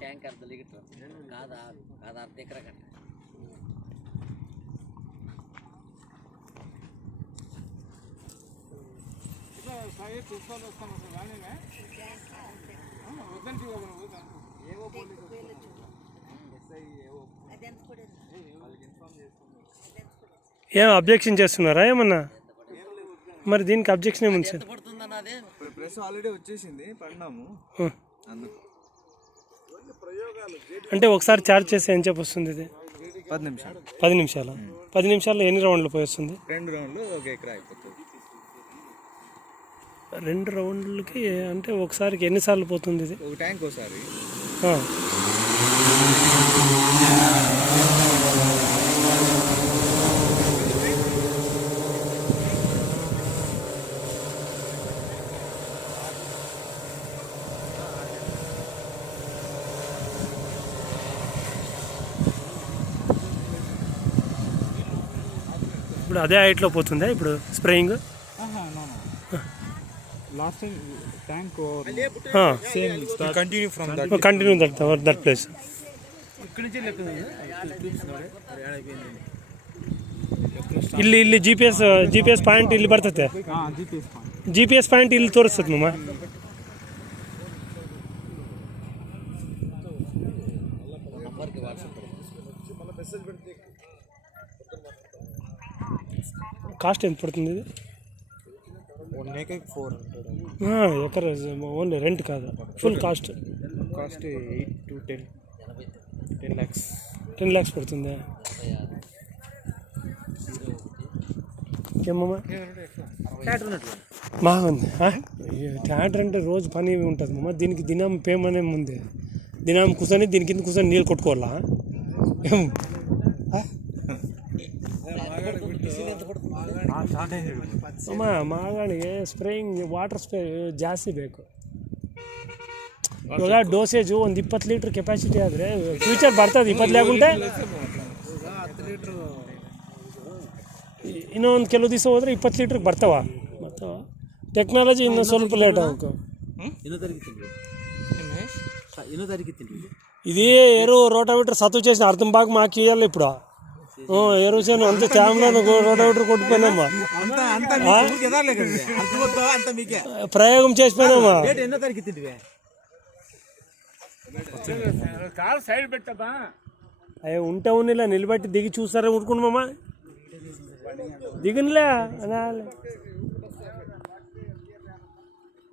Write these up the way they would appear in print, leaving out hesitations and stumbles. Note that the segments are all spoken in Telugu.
ట్యాంక్ అర్ధ లీటర్ కాదా కాదా అర్ధ ఎకరా కట్ట ఏం అబ్జెక్షన్ చేస్తున్నారా ఏమన్నా? మరి దీనికి అబ్జెక్షన్ ఏముంది సార్? ప్రెస్ ఆల్రెడీ వచ్చేసింది, పడినాము. అంటే ఒకసారి ఛార్జ్ చేస్తే ఏం చెప్పొస్తుంది ఇది? 10 నిమిషాలు. 10 నిమిషాలు. 10 నిమిషాల్లో ఎన్ని రౌండ్లు పోయేస్తుంది? 2 రౌండ్లు 1 ఎకరా అయిపోతుంది. 2 రౌండ్లకి అంటే ఒకసారికి ఎన్నిసార్లు పోతుంది ఇది? ఒక ట్యాంక్ ఒకసారి. ఇప్పుడు అదే హైట్లో పోతుందా ఇప్పుడు spraying? Last time tank same continue from that place. ಇಲ್ಲಿ GPS ಪಾಯಿಂಟ್ ಇಲ್ಲಿ ಬರ್ತತೆ. GPS ಪಾಯಿಂಟ್ ಇಲ್ಲಿ ತೋರಿಸ್ತದೆ ಮಮ್ಮ. కాస్ట్ ఎంత పడుతుంది ఇది? 1 acre 400. ఎకర ఓన్లీ రెంట్ కాదు, full cost 8 to 10 lakhs. 10 lakhs పడుతుంది. ఏమమ్మా బాగుంది. ట్యాటర్ అంటే రోజు పని ఉంటుంది మమ్మ. దీనికి దినం పేమనే ఉంది. దినం కూర్చొని దీని కింద కూర్చొని నీళ్ళు కొట్టుకోవాలా? ಮಾಗಾಣಿಗೆ ಸ್ಪ್ರೇಯಿಂಗ್ ವಾಟರ್ ಸ್ಪ್ರೇ ಜಾಸ್ತಿ ಬೇಕು. ಇವಾಗ ಡೋಸೇಜು ಒಂದು 20 ಲೀಟ್ರ್ ಕೆಪಾಸಿಟಿ ಆದರೆ ಫ್ಯೂಚರ್ ಬರ್ತದೆ. 20 ಲೇಗುಂಟೆ ಇನ್ನೊಂದು ಕೆಲವು ದಿವಸ ಹೋದರೆ 20 ಲೀಟ್ರಿಗೆ ಬರ್ತಾವ. ಟೆಕ್ನಾಲಜಿ ಇನ್ನೂ ಸ್ವಲ್ಪ ಲೇಟ್ ಆಗಬೇಕು. ఇదే ఎరు రోటావేటర్ సత్తు చేసిన అర్థం బాగా మాకు ఇవ్వాలి. ఇప్పుడు ఎరువుసేను అంత చామలను రోటావేటర్ కొట్టిపోయినామా, ప్రయోగం చేసిపోయినామా. అయ్యో ఉంటే ఉన్నిలా నిలబెట్టి దిగి చూస్తారా ఉడుకుంటామమ్మా? దిగునిలే అనాలి.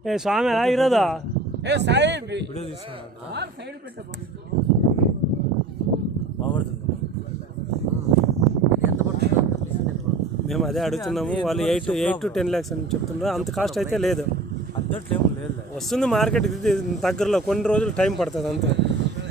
ఏ స్వామి అలా ఇరదా మేము అదే అడుగుతున్నాము. వాళ్ళు 8 to 10 lakhs అని చెప్తున్నారు. అంత కాస్ట్ అయితే లేదు. వస్తుంది మార్కెట్కి దగ్గరలో. కొన్ని రోజులు టైం పడుతుంది అంతే.